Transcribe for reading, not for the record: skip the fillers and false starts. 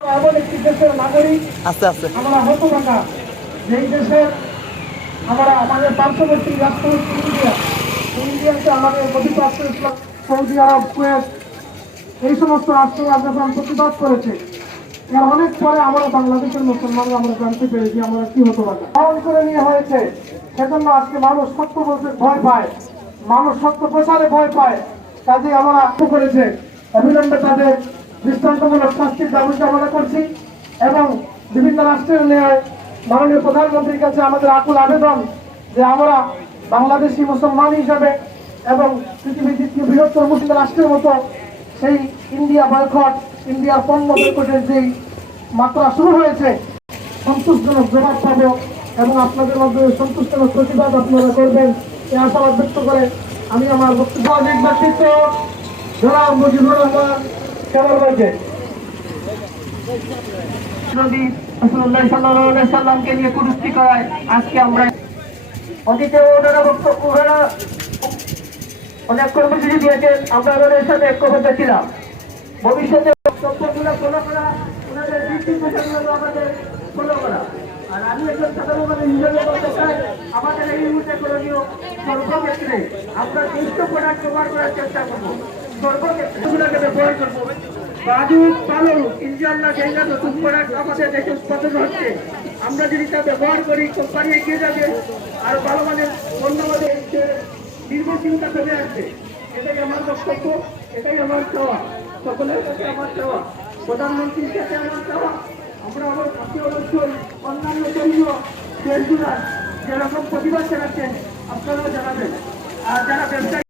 এমন একটি দেশের নাগরিক আস্তে আস্তে আমরা হতো থাকা, যেই দেশের আমরা আমাদের পার্শ্ববর্তী রাষ্ট্র হচ্ছে ইন্ডিয়া। ইন্ডিয়াকে আমাদের মধ্যপ্রাচ্য, ইসলাম, সৌদি আরব, কুয়েত, এই সমস্ত রাষ্ট্র যখন প্রতিবাদ করেছে, এর অনেক পরে আমরা বাংলাদেশের মুসলমানরা আমরা জানতে পেরেছি আমরা কি হতো থাকা পালন করে নিয়ে হয়েছে। সেজন্য আজকে মানুষ সত্য বলতে ভয় পায়, মানুষ সত্য প্রচারে ভয় পায়। কাজে আমরা করেছে অবিলম্বে তাদের দৃষ্টান্তমূলক শাস্তির দাবি কামনা করছি এবং বিভিন্ন রাষ্ট্রের ন্যায় মাননীয় প্রধানমন্ত্রীর কাছে আমাদের আকুল আবেদন যে আমরা বাংলাদেশি মুসলমান হিসাবে এবং পৃথিবীর দ্বিতীয় বৃহত্তর মুসলিম রাষ্ট্রের মতো সেই ইন্ডিয়া বয়কট, ইন্ডিয়ার পণ্য বয়কটের যেই মাত্রা শুরু হয়েছে, সন্তোষজনক জবাব পাবো এবং আপনাদের মাধ্যমে সন্তোষজনক প্রতিবাদ আপনারা করবেন এই আশাবাদ ব্যক্ত করে আমি আমার বক্তব্য ব্যক্তিত্ব জনাব মুজিবুর রহমান কেবল ভাইকে নবী রাসূলুল্লাহ সাল্লাল্লাহু আলাইহি সাল্লামকে নিয়ে কুরুক্তি করায় আজকে আমরা অতীতে ওনারা অনেক কর্মসূচি দিয়েছেন, আমরা ওনাদের সাথে ঐক্যবদ্ধ ছিলাম। ভবিষ্যতে বক্তব্যগুলো ফলো করা, ওনাদের দৃষ্টি পোষণগুলো আমাদের ফলো করা। আর আমি একজন সাধারণভাবে হিসাবে বলতে চাই, আমাদের এই মুহূর্তে করণীয় সর্বক্ষেত্রে আমরা দৃষ্ট প্রোডাক্ট ব্যবহার করার চেষ্টা করবো, সর্বক্ষেত্রে ব্যবহার করবো। বাদুক পালক ইনশাআল্লাহ যেটা নতুন প্রোডাক্ট আমাদের দেশে উৎপাদন হচ্ছে, আমরা যদি তা ব্যবহার করি কোম্পানি এগিয়ে যাবে আর ভালো মানের ধন্যবাদের নির্ভরশীলতা চলে আসবে। এটাই আমার বক্তব্য, এটাই আমার চাওয়া, সকলের কাছে আমার চাওয়া, প্রধানমন্ত্রীর কাছে আমার চাওয়া। আমরা আমার কাছে অবশ্যই অন্যান্য দলীয় দেশগুলা যেরকম প্রতিবাদ জানাচ্ছেন আপনারাও জানাবেন। আর যারা ব্যবসায়ী